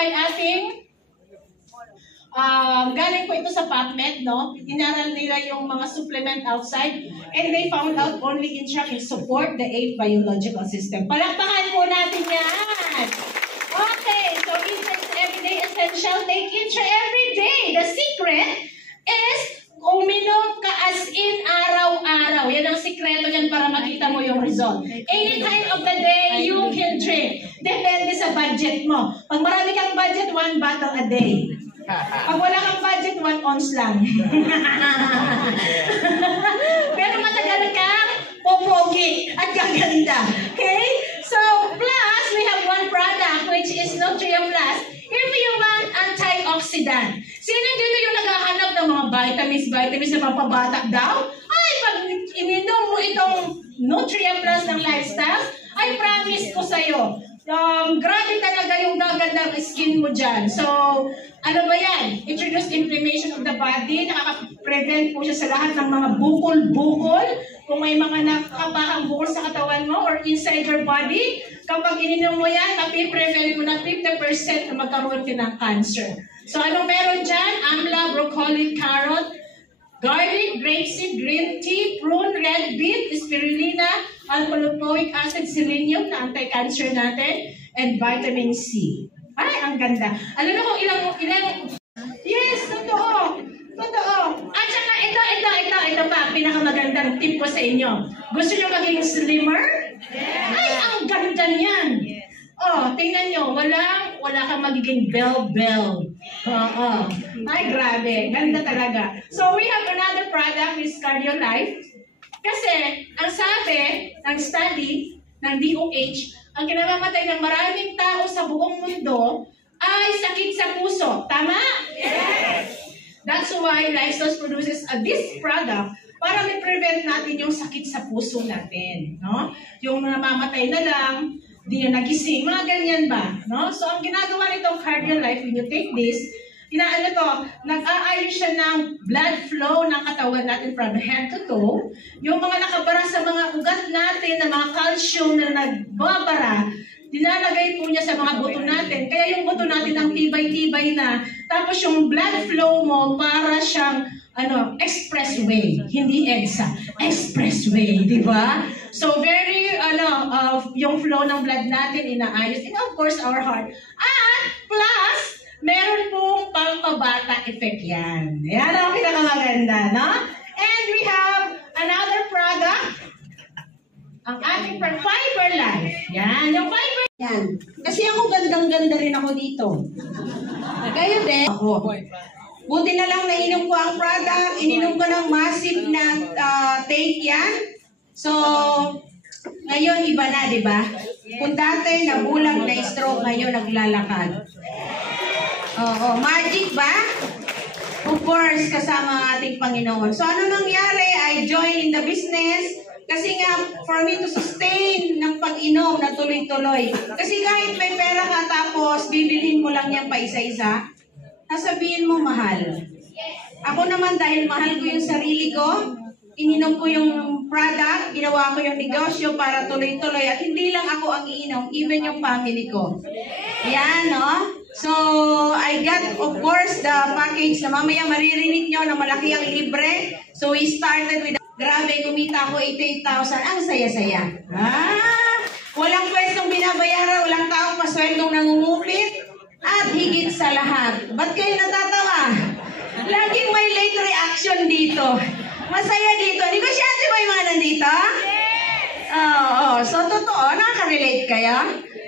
ay ating galing po ito sa PubMed, no? Inaral nila yung mga supplement outside and they found out only Intra can support the 8 biological system. Palakpakan po natin yan! Okay, so Intra is everyday essential. Take Intra every day. The secret is uminom ka as in araw-araw. Yan ang sikreto niyan para makita mo yung result. Any time of the day, you can drink. Depende sa budget mo. Pag marami kang budget, 1 bottle a day. Pag wala kang budget, 1 ounce lang. Pero matagal kang popogi at gaganda. Okay? So, plus, we have one product which is Nutria Plus. Ito yung mga antioxidant. Sino dito yung naghahanap ng mga vitamins na pampabata daw? Ay, pag ininom mo itong Nutria Plus ng Lifestyles, I promise ko sa'yo, grabe talaga yung gaganda ng skin mo dyan. So, ano ba yan? Introduce inflammation of the body. Nakaka-prevent po siya sa lahat ng mga bukol-bukol. Kung may mga nakakapahang bukol sa katawan mo or inside your body, kapag ininom mo yan, napiprevent mo na 50% na magkaroon ka ng cancer. So, anong meron dyan? Amla, broccoli, carrot, garlic, grapeseed, green tea, prune, red beet, spirulina, alpha-lipoic acid, selenium na anti-cancer natin, and vitamin C. Ay, ang ganda. Alam mo kung ilang... Yes, totoo. Totoo. At saka ito pa, pinakamagandang tip ko sa inyo. Gusto nyo maging slimmer? Ay, ang ganda niyan. Oh, tingnan nyo, wala kang magiging bell. Oo. Ay, grabe. Ganda talaga. So, we have another product, is Cardio Life. Kasi, ang sabi ng study ng DOH, ang kinamamatay ng maraming tao sa buong mundo ay sakit sa puso. Tama? Yes! That's why Lifestyles produces this product para ma-prevent natin yung sakit sa puso natin. No? Yung namamatay na lang, di na nagising, mga ganyan ba? No? So, ang ginagawa nitong Cardio Life, when you take this, nag-aayos siya ng blood flow ng katawan natin from head to toe. Yung mga nakabara sa mga ugat natin, na mga calcium na nagbabara, dinalagay po niya sa mga buto natin. Kaya yung buto natin ang tibay-tibay na. Tapos yung blood flow mo, para siyang expressway. Hindi EDSA. Expressway, di ba? So very, yung flow ng blood natin inaayos. And of course, our heart. At plus, meron pong pampabata effect yan. Yan ang pinakamaganda, no? And we have another product, ang ating Fiber Life. Yan, yung Fiber. Yan. Kasi ako gandang-ganda rin ako dito. Kayo din. Ako. Buti na lang nainom ko ang product. Ininom ko ng massive na take yan. So, ngayon iba na, di ba? Kung dati nabulag na stroke, ngayon naglalakad. Oo, magic ba? Of course, kasama ang ating Panginoon. So, ano nangyari? I joined in the business kasi nga, for me to sustain ng pag-inom na tuloy-tuloy. Kasi kahit may pera ka tapos bibilhin mo lang yan pa isa-isa, sasabihin mo mahal. Ako naman, dahil mahal ko yung sarili ko, ininom ko yung product, ginawa ko yung negosyo para tuloy-tuloy. At hindi lang ako ang iinom, even yung family ko. Yan, no? So, I got, of course, the package na mamaya maririnig nyo na malaki ang libre. So, we started with, grabe, kumita ako 88,000. Ang saya-saya. Walang pwestong binabayaran, walang taong pasweldong nangungupit. At higit sa lahat, ba't kayo natatawa? Laging may late reaction dito. Masaya dito. Negosyante ba yung mga nandito? Oo. So, totoo, nakaka-relate kayo?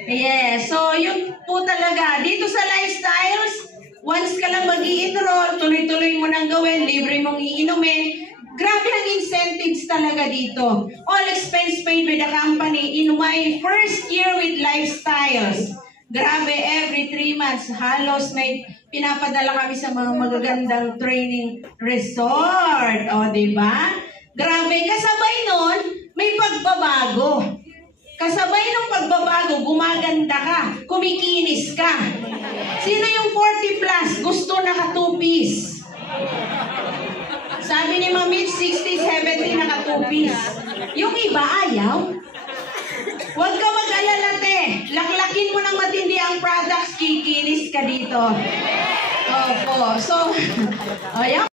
Yes, so yun po talaga. Dito sa Lifestyles, once ka lang mag-i-enroll, tuloy-tuloy mo nang gawin, libre mong iinumin. Grabe ang incentives talaga dito. All expense paid by the company in my first year with Lifestyles. Grabe, every 3 months, halos may pinapadala kami sa mga magagandang training resort. O, diba? Grabe, kasabay nun, may pagbabago. Kasabay ng pagbabago, gumaganda ka, kumikinis ka. Sino yung 40 plus, gusto naka 2-piece? Sabi ni Mamit, 60, 70 naka 2-piece. Yung iba ayaw. Huwag ka mag-alala, te. Laklakin mo ng matindi ang products, kikinis ka dito. Opo. So, ayan.